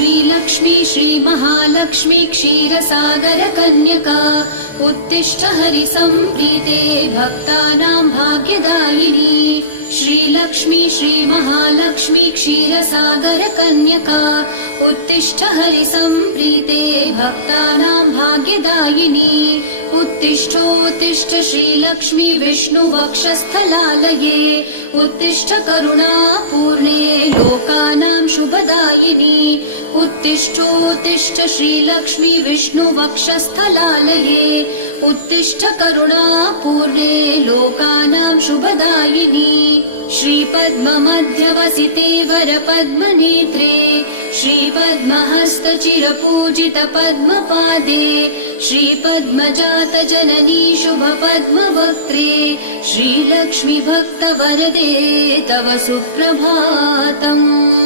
श्रीलक्ष्मी श्रीमहालक्ष्मी क्षीरसागरकन्यका उत्तिष्ठ हरिसम्प्रीते भक्तानां भाग्यदायिनी। श्रीलक्ष्मी श्रीमहालक्ष्मी क्षीरसागरकन्यका उत्तिष्ठ हरिसम्प्रीते भक्तानां भाग्यदायिनी। उत्तिष्ठोत्तिष्ठ श्रीलक्ष्मी विष्णुवक्षस्थलालये उत्तिष्ठ करुणापूर्णे लोकानां शुभदायिनी। उत्तिष्ठोत्तिष्ठ श्रीलक्ष्मी विष्णुवक्षस्थलालये उत्तिष्ठ करुणापूर्णे लोकानां शुभदायिनी। श्रीपद्ममध्यवसिते वरपद्मनेत्रे श्रीपद्महस्तचिरपूजितपद्मपादे श्रीपद्मजातजननी शुभपद्मवक्त्रे श्रीलक्ष्मी भक्तवरदे तव सुप्रभातम्।